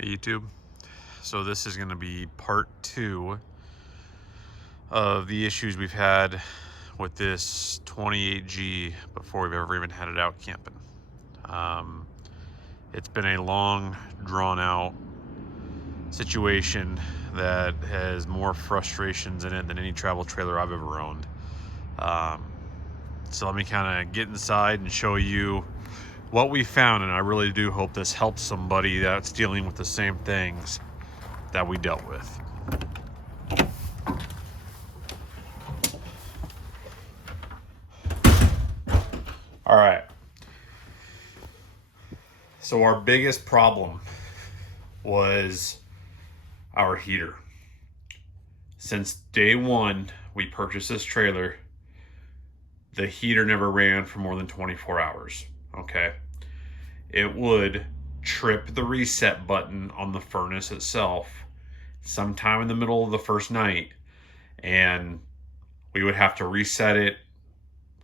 Hey YouTube. So this is going to be part 2 of the issues we've had with this 28G before we've ever even had it out camping. It's been a long, drawn-out situation that has more frustrations in it than any travel trailer I've ever owned. So let me kind of get inside and show you what we found, and I really do hope this helps somebody that's dealing with the same things that we dealt with. All right. So our biggest problem was our heater. Since day one we purchased this trailer, the heater never ran for more than 24 hours. Okay. It would trip the reset button on the furnace itself sometime in the middle of the first night, and we would have to reset it,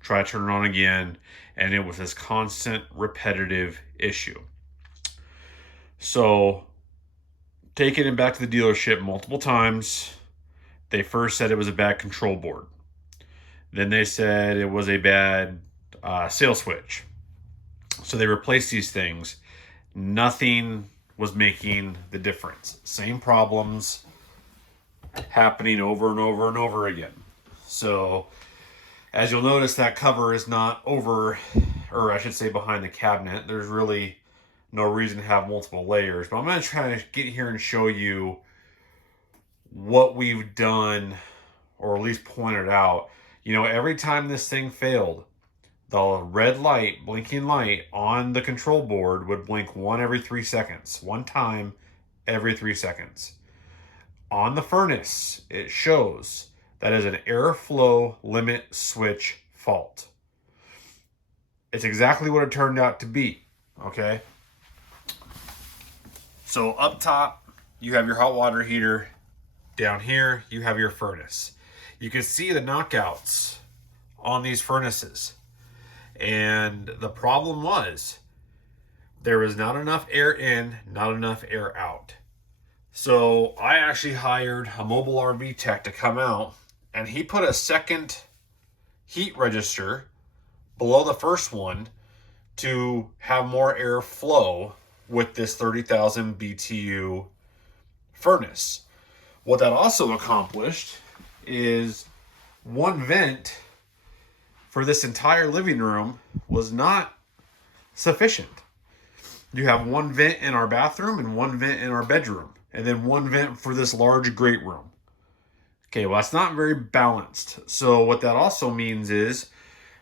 try to turn it on again, and it was this constant repetitive issue. So taking it back to the dealership multiple times, they first said it was a bad control board. Then they said it was a bad sail switch. So they replaced these things. Nothing was making the difference. Same problems happening over and over and over again. So as you'll notice, that cover is not over, or I should say behind the cabinet. There's really no reason to have multiple layers. But I'm going to try to get here and show you what we've done, or at least pointed out. You know, every time this thing failed, the red light, blinking light on the control board would blink one every 3 seconds. One time every 3 seconds. On the furnace, it shows that is an airflow limit switch fault. It's exactly what it turned out to be, okay? So up top, you have your hot water heater. Down here, you have your furnace. You can see the knockouts on these furnaces. And the problem was there was not enough air in, not enough air out. So I actually hired a mobile RV tech to come out, and he put a second heat register below the first one to have more air flow with this 30,000 BTU furnace. What that also accomplished is one vent for this entire living room was not sufficient. You have one vent in our bathroom and one vent in our bedroom, and then one vent for this large great room. Okay, well, that's not very balanced. So what that also means is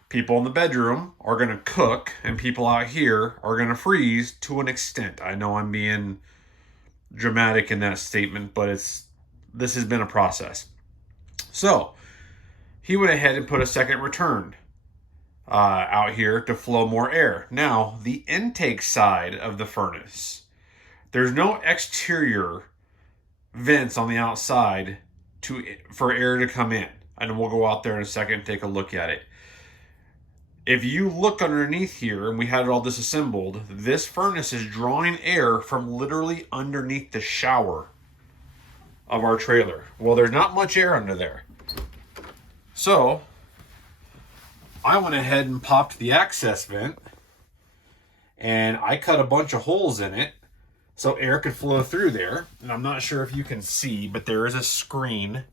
people in the bedroom are going to cook, and people out here are going to freeze to an extent. I know I'm being dramatic in that statement, but this has been a process. So he went ahead and put a second return out here to flow more air. Now, the intake side of the furnace, there's no exterior vents on the outside for air to come in. And we'll go out there in a second and take a look at it. If you look underneath here, and we had it all disassembled, this furnace is drawing air from literally underneath the shower of our trailer. Well, there's not much air under there. So I went ahead and popped the access vent, and I cut a bunch of holes in it so air could flow through there. And I'm not sure if you can see, but there is a screen.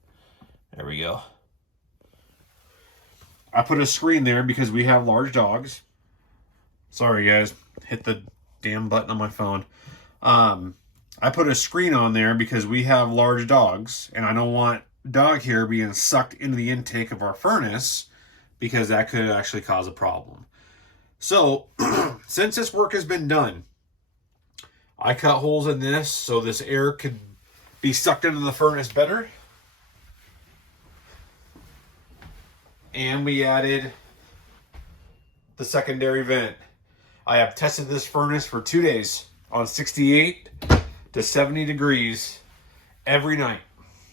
There we go. I put a screen there because we have large dogs. Sorry guys, hit the damn button on my phone. I put a screen on there because we have large dogs, and I don't want dog hair being sucked into the intake of our furnace, because that could actually cause a problem. So since this work has been done, I cut holes in this so this air could be sucked into the furnace better. And we added the secondary vent. I have tested this furnace for 2 days on 68 to 70 degrees every night.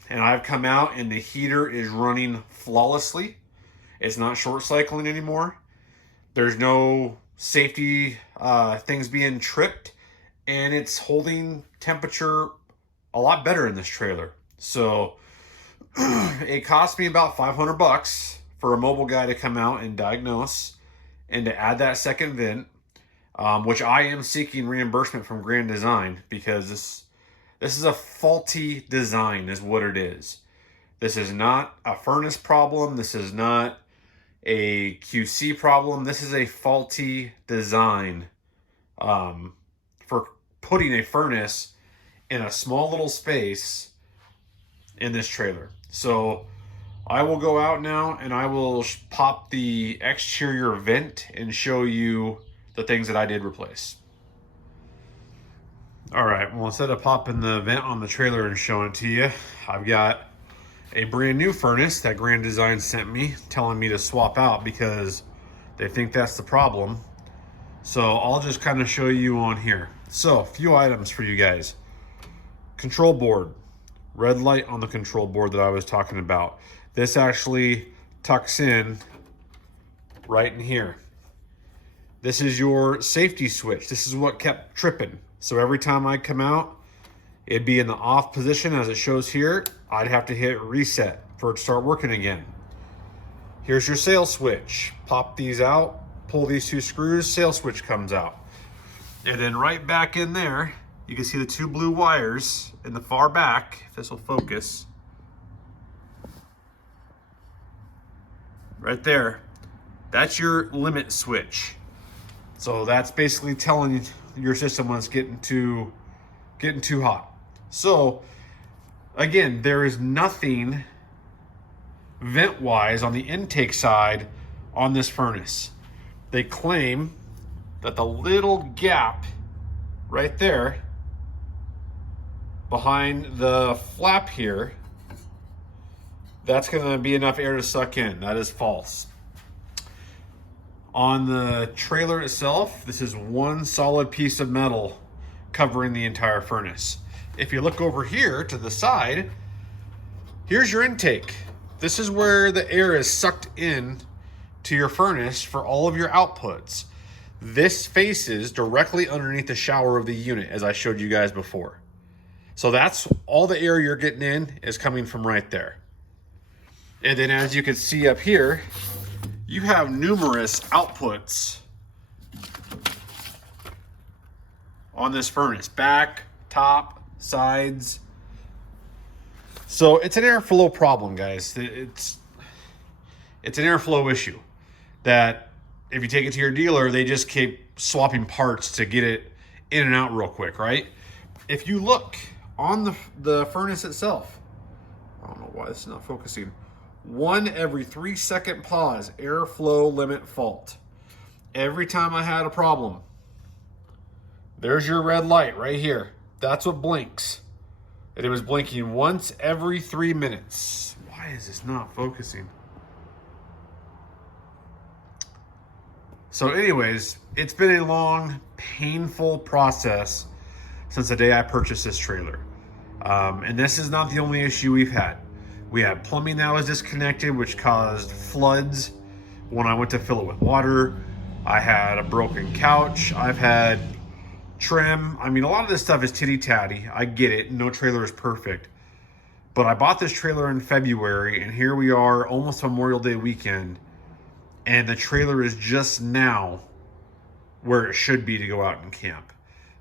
And I've come out and the heater is running flawlessly. It's not short cycling anymore. There's no safety things being tripped. and it's holding temperature a lot better in this trailer. So it cost me about 500 bucks for a mobile guy to come out and diagnose and to add that second vent, which I am seeking reimbursement from Grand Design, because this is a faulty design is what it is. This is not a furnace problem. This is not a QC problem. This is a faulty design for putting a furnace in a small little space in this trailer. So I will go out now and I will pop the exterior vent and show you the things that I did replace. All right, well, instead of popping the vent on the trailer and showing it to you, I've got a brand new furnace that Grand Design sent me, telling me to swap out because they think that's the problem. So I'll just kind of show you on here. So a few items for you guys. Control board, red light on the control board that I was talking about. This actually tucks in right in here. This is your safety switch. This is what kept tripping. So every time I come out, it'd be in the off position as it shows here. I'd have to hit reset for it to start working again. Here's your sail switch. Pop these out, pull these two screws, sail switch comes out. And then right back in there, you can see the two blue wires in the far back, if this will focus. Right there, that's your limit switch. So that's basically telling your system when it's getting too hot. So again, there is nothing vent-wise on the intake side on this furnace. They claim that the little gap right there behind the flap here, that's going to be enough air to suck in. That is false. On the trailer itself, this is one solid piece of metal covering the entire furnace. If you look over here to the side, here's your intake. This is where the air is sucked in to your furnace for all of your outputs. This faces directly underneath the shower of the unit, as I showed you guys before. So that's all the air you're getting in is coming from right there. And then as you can see up here, you have numerous outputs on this furnace. Back, top, sides. So it's an airflow problem, guys. It's an airflow issue that if you take it to your dealer, they just keep swapping parts to get it in and out real quick, right? If you look on the furnace itself, I don't know why this is not focusing. 1 every 3 second pause, airflow limit fault. Every time I had a problem, there's your red light right here. That's what blinks. And it was blinking once every 3 minutes. Why is this not focusing? So anyways, it's been a long, painful process since the day I purchased this trailer. And this is not the only issue we've had. We had plumbing that was disconnected, which caused floods when I went to fill it with water. I had a broken couch. I've had trim. I mean, a lot of this stuff is titty-tatty. I get it. No trailer is perfect. But I bought this trailer in February, and here we are almost Memorial Day weekend, and the trailer is just now where it should be to go out and camp.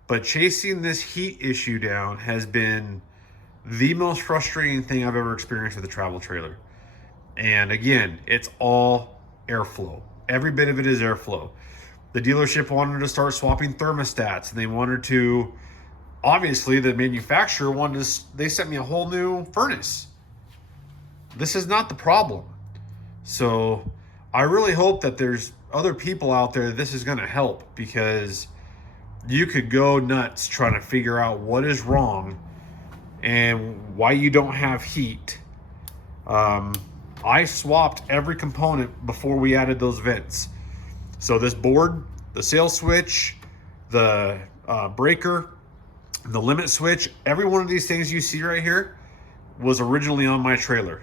But chasing this heat issue down has been the most frustrating thing I've ever experienced with a travel trailer. And again, it's all airflow. Every bit of it is airflow. The dealership wanted to start swapping thermostats, and they wanted to, obviously the manufacturer wanted to, they sent me a whole new furnace. This is not the problem. So I really hope that there's other people out there that this is going to help, because you could go nuts trying to figure out what is wrong and why you don't have heat. I swapped every component before we added those vents. So this board, the sail switch, the breaker, the limit switch, every one of these things you see right here was originally on my trailer.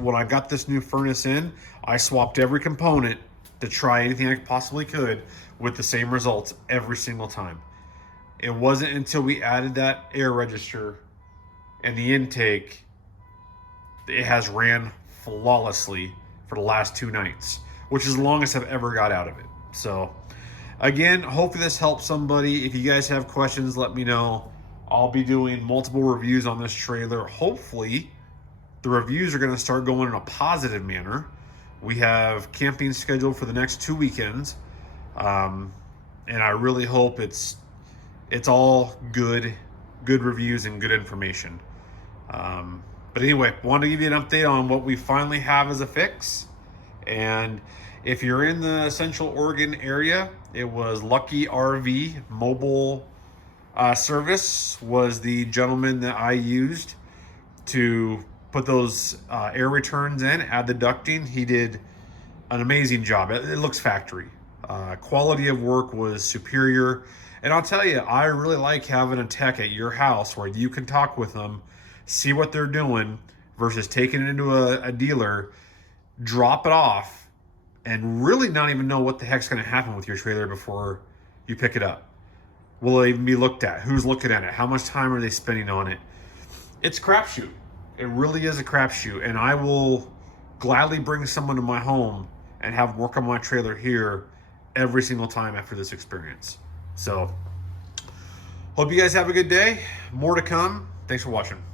When I got this new furnace in, I swapped every component to try anything I possibly could with the same results every single time. It wasn't until we added that air register and the intake, it has ran flawlessly for the last 2 nights, which is the longest I've ever got out of it. So again, hopefully this helps somebody. If you guys have questions, let me know. I'll be doing multiple reviews on this trailer. Hopefully the reviews are going to start going in a positive manner. We have camping scheduled for the next 2 weekends. And I really hope it's all good reviews and good information. But anyway, wanted to give you an update on what we finally have as a fix. And if you're in the Central Oregon area, it was Lucky RV Mobile Service was the gentleman that I used to put those air returns in, add the ducting. He did an amazing job. It looks factory. Quality of work was superior. And I'll tell you, I really like having a tech at your house where you can talk with them, see what they're doing, versus taking it into a dealer, drop it off, and really not even know what the heck's going to happen with your trailer before you pick it up. Will it even be looked at? Who's looking at it? How much time are they spending on it? It's a crapshoot. It really is a crapshoot. And I will gladly bring someone to my home and have work on my trailer here every single time after this experience. So, hope you guys have a good day. More to come. Thanks for watching.